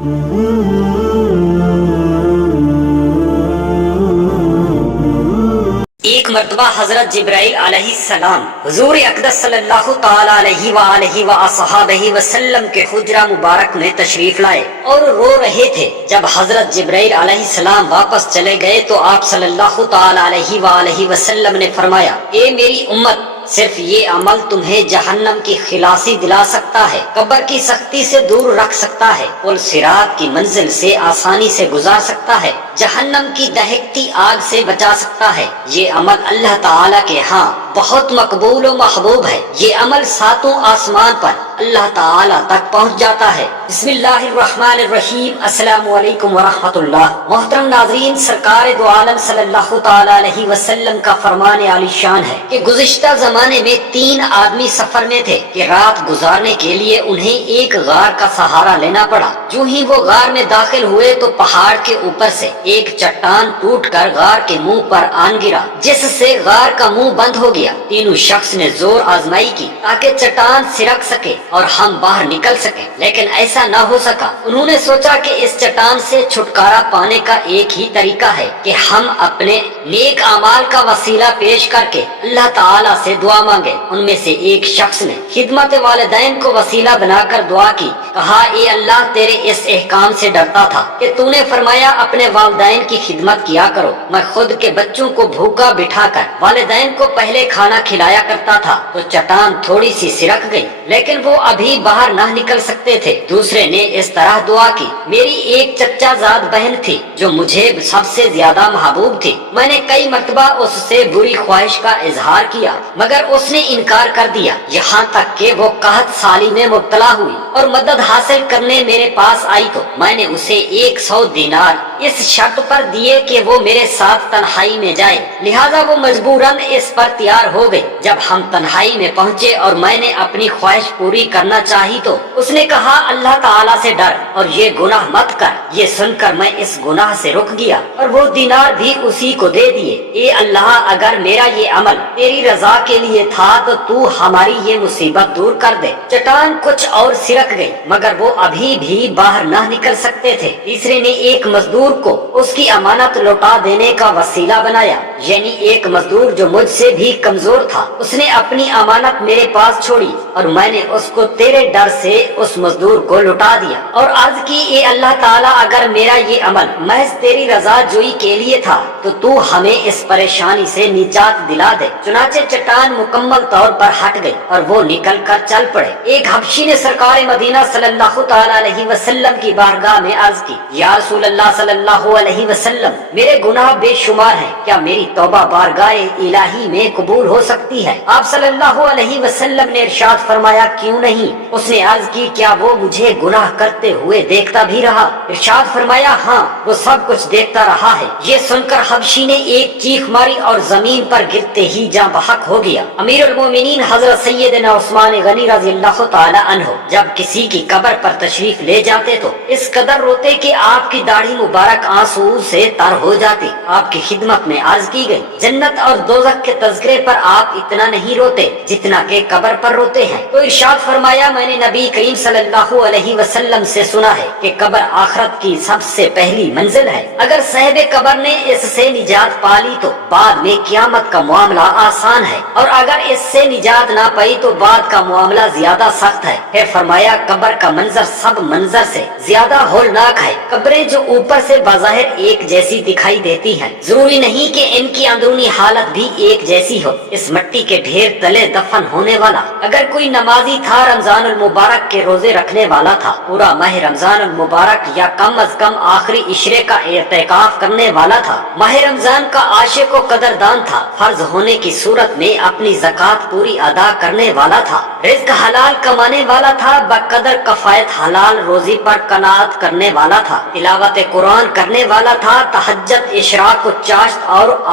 ایک مرتبہ حضرت جبرائیل علیہ السلام حضور اقدس صلی اللہ تعالی علیہ وآلہ وصحابہ وسلم کے حجرہ مبارک میں تشریف لائے اور رو رہے تھے۔ جب حضرت جبرائیل علیہ السلام واپس چلے گئے تو آپ صلی اللہ تعالی علیہ وآلہ وسلم نے فرمایا، اے میری امت، صرف یہ عمل تمہیں جہنم کی خلاصی دلا سکتا ہے، قبر کی سختی سے دور رکھ سکتا ہے، پل صراط کی منزل سے آسانی سے گزار سکتا ہے، جہنم کی دہکتی آگ سے بچا سکتا ہے۔ یہ عمل اللہ تعالیٰ کے ہاں بہت مقبول و محبوب ہے۔ یہ عمل ساتوں آسمان پر اللہ تعالیٰ تک پہنچ جاتا ہے۔ بسم اللہ الرحمن الرحیم۔ السلام علیکم ورحمۃ اللہ۔ محترم ناظرین، سرکار دو عالم صلی اللہ تعالی علیہ وسلم کا فرمان عالی شان ہے کہ گزشتہ زمانے میں 3 آدمی سفر میں تھے کہ رات گزارنے کے لیے انہیں ایک غار کا سہارا لینا پڑا۔ جو ہی وہ غار میں داخل ہوئے تو پہاڑ کے اوپر سے ایک چٹان ٹوٹ کر غار کے منہ پر آن گرا، جس سے غار کا منہ بند ہو گیا۔ تینوں شخص نے زور آزمائی کی تاکہ چٹان سرک سکے اور ہم باہر نکل سکیں، لیکن ایسا نہ ہو سکا۔ انہوں نے سوچا کہ اس چٹان سے چھٹکارا پانے کا ایک ہی طریقہ ہے کہ ہم اپنے نیک اعمال کا وسیلہ پیش کر کے اللہ تعالیٰ سے دعا مانگے۔ ان میں سے ایک شخص نے خدمت والدین کو وسیلہ بنا کر دعا کی، کہا، اے اللہ، تیرے اس احکام سے ڈرتا تھا کہ تو نے فرمایا اپنے والدین کی خدمت کیا کرو۔ میں خود کے بچوں کو بھوکا بٹھا کر والدین کو پہلے کھانا کھلایا کرتا تھا تو چٹان تھوڑی سی سرک گئی، لیکن وہ ابھی باہر نہ نکل سکتے تھے۔ دوسرے نے اس طرح دعا کی، میری ایک چچا زاد بہن تھی جو مجھے سب سے زیادہ محبوب تھی۔ میں نے کئی مرتبہ اس سے بری خواہش کا اظہار کیا مگر اس نے انکار کر دیا، یہاں تک کہ وہ قحط سالی میں مبتلا ہوئی اور مدد حاصل کرنے میرے پاس آئی تو میں نے اسے 100 دینار اس شرط پر دیے کہ وہ میرے ساتھ تنہائی میں جائے، لہذا وہ مجبوراً اس پر تیار ہو گئی۔ جب ہم تنہائی میں پہنچے اور میں نے اپنی خواہش پوری کرنا چاہی تو اس نے کہا، اللہ تعالیٰ سے ڈر اور یہ گناہ مت کر۔ یہ سن کر میں اس گناہ سے رک گیا اور وہ دینار بھی اسی کو دے دیے۔ اے اللہ، اگر میرا یہ عمل تیری رضا کے لیے تھا تو ہماری یہ مصیبت دور کر دے۔ چٹان کچھ اور سرک گئی مگر وہ ابھی بھی باہر نہ نکل سکتے تھے۔ تیسرے نے ایک مزدور کو اس کی امانت لوٹا دینے کا وسیلہ بنایا، یعنی ایک مزدور جو مجھ سے بھی کمزور تھا، اس نے اپنی امانت میرے پاس چھوڑی اور میں نے اس کو تیرے ڈر سے اس مزدور کو لوٹا دیا اور عرض کی، اے اللہ تعالیٰ، اگر میرا یہ عمل محض تیری رضا جوئی کے لیے تھا تو ہمیں اس پریشانی سے نجات دلا دے۔ چنانچہ چٹان مکمل طور پر ہٹ گئی اور وہ نکل کر چل پڑے۔ ایک حبشی نے سرکار مدینہ صلی اللہ تعالی علیہ وسلم کی بارگاہ میں عرض کی، یا رسول اللہ صلی اللہ علیہ وسلم، میرے گناہ بے شمار ہیں، کیا میری توبہ بارگاہ الہی میں قبول ہو سکتی ہے؟ آپ صلی اللہ علیہ وسلم نے ارشاد فرمایا، کیوں نہیں؟ اس نے عرض کی، کیا وہ مجھے گناہ کرتے ہوئے دیکھتا بھی رہا؟ ارشاد فرمایا، ہاں، وہ سب کچھ دیکھتا رہا ہے۔ یہ سن کر حبشی نے ایک چیخ ماری اور زمین پر گرتے ہی جاں بحق ہو گیا۔ امیر المومنین حضرت سیدنا عثمان غنی رضی اللہ تعالی عنہ جب کسی کی قبر پر تشریف لے جاتے تو اس قدر روتے کہ آپ کی داڑھی مبارک آنسو سے تر ہو جاتی۔ آپ کی خدمت میں عرض کی گئی، جنت اور دوزخ کے تذکرے پر آپ اتنا نہیں روتے جتنا کہ قبر پر روتے ہیں۔ تو ارشاد فرمایا، میں نے نبی کریم صلی اللہ علیہ وسلم سے سنا ہے کہ قبر آخرت کی سب سے پہلی منزل ہے۔ اگر صاحب قبر نے اس سے نجات پا لی تو بعد میں قیامت کا معاملہ آسان ہے، اور اگر اس سے نجات نہ پائی تو بعد کا معاملہ زیادہ سخت ہے۔ پھر فرمایا، قبر کا منظر سب منظر سے زیادہ ہولناک ہے۔ قبریں جو اوپر سے بظاہر ایک جیسی دکھائی دیتی ہیں، ضروری نہیں کہ ان کی اندرونی حالت بھی ایک جیسی ہو۔ اس مٹی کے ڈھیر تلے دفن ہونے والا اگر کوئی نمازی تھا، رمضان المبارک کے روزے رکھنے والا تھا، پورا ماہ رمضان المبارک یا کم از کم آخری عشرے کا اعتکاف کرنے والا تھا، ماہ رمضان کا عاشق و قدردان تھا، فرض ہونے کی صورت میں اپنی زکوٰۃ پوری ادا کرنے والا تھا، رزق حلال کمانے والا تھا، بقدر کفایت حلال روزی پر قناعت کرنے والا تھا، تلاوت قرآن کرنے والا تھا، تہجد، اشراق و چاشت اور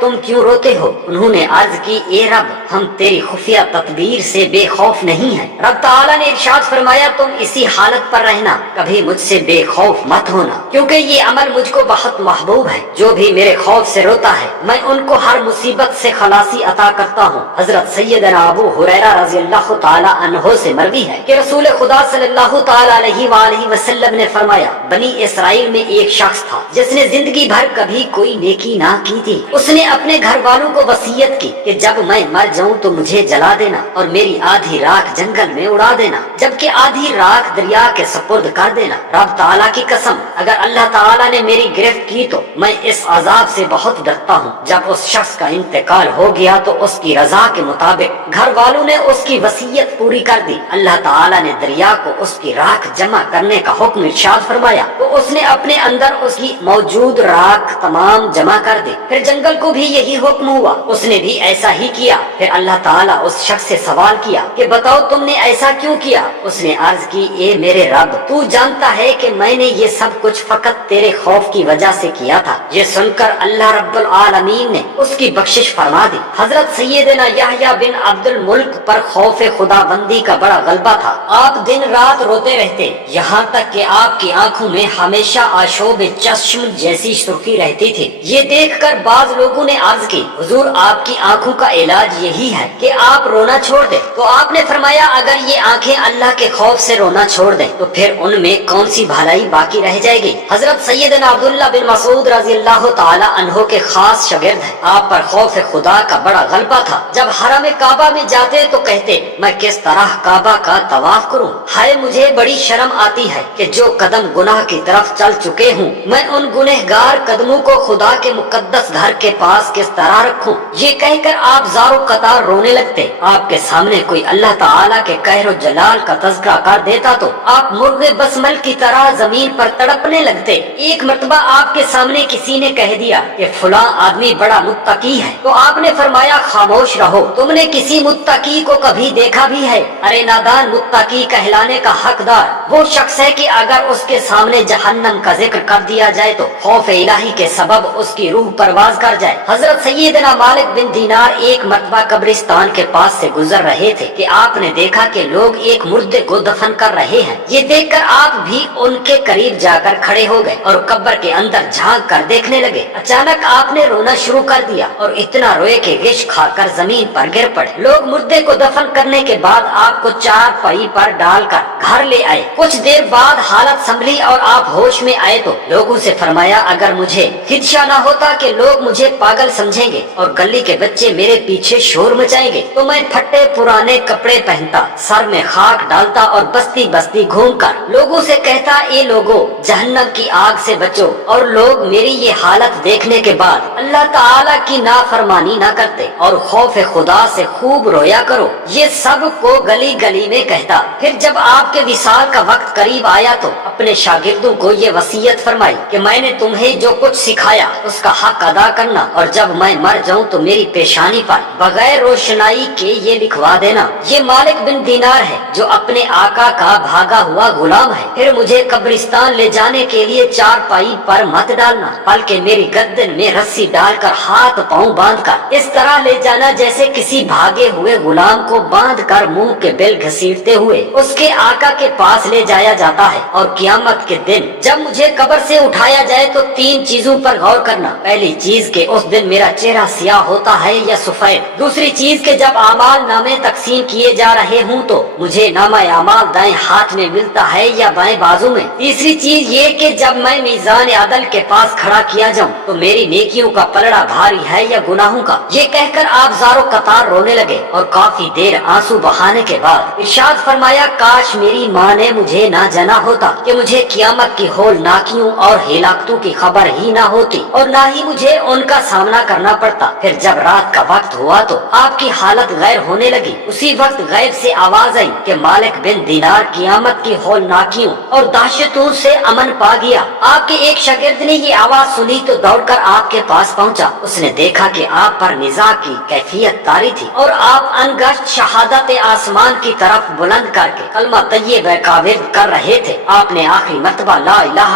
تم کیوں روتے ہو؟ انہوں نے عرض کی اے رب ہم تیری خفیہ تدبیر سے بے خوف نہیں ہیں۔ رب تعالی نے ارشاد فرمایا تم اسی حالت پر رہنا، کبھی مجھ سے بے خوف مت ہونا، کیونکہ یہ عمل مجھ کو بہت محبوب ہے۔ جو بھی میرے خوف سے روتا ہے میں ان کو ہر مصیبت سے خلاصی عطا کرتا ہوں۔ حضرت سیدنا ابو ہریرہ رضی اللہ تعالی عنہ سے مروی ہے کہ رسول خدا صلی اللہ تعالی علیہ وآلہ وسلم نے فرمایا بنی اسرائیل میں ایک شخص تھا جس نے زندگی بھر کبھی کوئی نیکی نہ کی تھی۔ اس نے اپنے گھر والوں کو وصیت کی کہ جب میں مر جاؤں تو مجھے جلا دینا اور میری آدھی راکھ جنگل میں اڑا دینا، جبکہ آدھی راکھ دریا کے سپرد کر دینا۔ رب تعالیٰ کی قسم اگر اللہ تعالیٰ نے میری گرفت کی تو میں اس عذاب سے بہت ڈرتا ہوں۔ جب اس شخص کا انتقال ہو گیا تو اس کی رضا کے مطابق گھر والوں نے اس کی وصیت پوری کر دی۔ اللہ تعالیٰ نے دریا کو اس کی راکھ جمع کرنے کا حکم ارشاد فرمایا تو اس نے اپنے اندر اس کی موجود راکھ تمام جمع کر دی۔ پھر جنگل کو بھی یہی حکم ہوا، اس نے بھی ایسا ہی کیا۔ پھر اللہ تعالیٰ اس شخص سے سوال کیا کہ بتاؤ تم نے ایسا کیوں کیا؟ اس نے عرض کی اے میرے رب تو جانتا ہے کہ میں نے یہ سب کچھ فقط تیرے خوف کی وجہ سے کیا تھا۔ یہ سن کر اللہ رب العالمین نے اس کی بخشش فرما دی۔ حضرت سیدنا یحییٰ بن عبد الملک پر خوف خدا بندی کا بڑا غلبہ تھا۔ آپ دن رات روتے رہتے، یہاں تک کہ آپ کی آنکھوں میں ہمیشہ آشوب چشم جیسی سرخی رہتی تھی۔ یہ دیکھ کر بعض لوگوں نے عرض کی حضور آپ کی آنکھوں کا علاج یہی ہے کہ آپ رونا چھوڑ دیں۔ تو آپ نے فرمایا اگر یہ آنکھیں اللہ کے خوف سے رونا چھوڑ دیں تو پھر ان میں کون سی بھلائی باقی رہ جائے گی؟ حضرت سیدنا عبداللہ بن مسعود رضی اللہ تعالی عنہ کے خاص شاگرد ہیں۔ آپ پر خوف خدا کا بڑا غلبہ تھا۔ جب حرم کعبہ میں جاتے تو کہتے میں کس طرح کعبہ کا طواف کروں؟ ہائے مجھے بڑی شرم آتی ہے کہ جو قدم گناہ کی طرف چل چکے ہوں میں ان گنہگار قدموں کو خدا کے مقدس گھر کے پاس کس طرح رکھوں؟ یہ کہہ کر آپ زارو قطار رونے لگتے۔ آپ کے سامنے کوئی اللہ تعالیٰ کے قہر و جلال کا تذکرہ کر دیتا تو آپ مرغ بسمل کی طرح زمین پر تڑپنے لگتے۔ ایک مرتبہ آپ کے سامنے کسی نے کہہ دیا کہ فلاں آدمی بڑا متقی ہے تو آپ نے فرمایا خاموش رہو، تم نے کسی متقی کو کبھی دیکھا بھی ہے؟ ارے نادان، متقی کہلانے کا حقدار وہ شخص ہے کہ اگر اس کے سامنے جہنم کا ذکر کر دیا جائے تو خوف الہی کے سبب اس کی روح پرواز کر جائے۔ حضرت سیدنا مالک بن دینار ایک مرتبہ قبرستان کے پاس سے گزر رہے تھے کہ آپ نے دیکھا کہ لوگ ایک مردے کو دفن کر رہے ہیں۔ یہ دیکھ کر آپ بھی ان کے قریب جا کر کھڑے ہو گئے اور قبر کے اندر جھانک کر دیکھنے لگے۔ اچانک آپ نے رونا شروع کر دیا اور اتنا روئے کہ غش کھا کر زمین پر گر پڑے۔ لوگ مردے کو دفن کرنے کے بعد آپ کو چارپائی پر ڈال کر گھر لے آئے۔ کچھ دیر بعد حالت سنبھلی اور آپ ہوش میں آئے تو لوگوں سے فرمایا اگر مجھے خدشہ نہ ہوتا کہ لوگ مجھے پاگل سمجھیں گے اور گلی کے بچے میرے پیچھے شور مچائیں گے تو میں پھٹے پرانے کپڑے پہنتا، سر میں خاک ڈالتا اور بستی بستی گھوم کر لوگوں سے کہتا اے لوگو جہنم کی آگ سے بچو، اور لوگ میری یہ حالت دیکھنے کے بعد اللہ تعالیٰ کی نافرمانی نہ کرتے اور خوف خدا سے خوب رویا کرو۔ یہ سب کو گلی گلی میں کہتا۔ پھر جب آپ کے وصال کا وقت قریب آیا تو اپنے شاگردوں کو یہ وصیت فرمائی کہ میں نے تمہیں جو کچھ سکھایا اس کا حق ادا کرنا، اور جب میں مر جاؤں تو میری پیشانی پر بغیر روشنائی کے یہ لکھوا دینا یہ مالک بن دینار ہے جو اپنے آقا کا بھاگا ہوا غلام ہے۔ پھر مجھے قبرستان لے جانے کے لیے چارپائی پر مت ڈالنا بلکہ میری گردن میں رسی ڈال کر ہاتھ پاؤں باندھ کر اس طرح لے جانا جیسے کسی بھاگے ہوئے غلام کو باندھ کر منہ کے بل گھسیٹتے ہوئے اس کے آقا کے پاس لے جایا جاتا ہے۔ اور قیامت کے دن جب مجھے قبر سے اٹھایا جائے تو 3 چیزوں پر غور کرنا۔ پہلی چیز کہ اس دن میرا چہرہ سیاہ ہوتا ہے یا سفید۔ دوسری چیز کہ جب اعمال نامے تقسیم کیے جا رہے ہوں تو مجھے نامہ اعمال دائیں ہاتھ میں ملتا ہے یا بائیں بازو میں۔ تیسری چیز یہ کہ جب میں میزان عدل کے پاس کھڑا کیا جاؤں تو میری نیکیوں کا پلڑا بھاری ہے یا گناہوں کا۔ یہ کہہ کر آپ زارو قطار رونے لگے اور کافی دیر آنسو بہانے کے بعد ارشاد فرمایا کاش میری ماں نے مجھے نہ جانا ہوتا کہ مجھے قیامت کی ہولناکیوں اور ہلاکتوں کی خبر ہی نہ ہوتی اور نہ ہی مجھے ان کا سامنا کرنا پڑتا۔ پھر جب رات کا وقت ہوا تو آپ کی حالت غیر ہونے لگی۔ اسی وقت غیب سے آواز آئی کہ مالک بن دینار قیامت کی ہولناکیوں اور دہشتوں سے امن پا گیا۔ آپ کے ایک شاگرد نے یہ آواز سنی تو دوڑ کر آپ کے پاس پہنچا۔ اس نے دیکھا کہ آپ پر نزاع کی کیفیت طاری تھی اور آپ انگشت شہادت آسمان کی طرف بلند کر کے کلمہ طیبہ کا ورد کر رہے تھے۔ آپ نے آخری مرتبہ لا الہ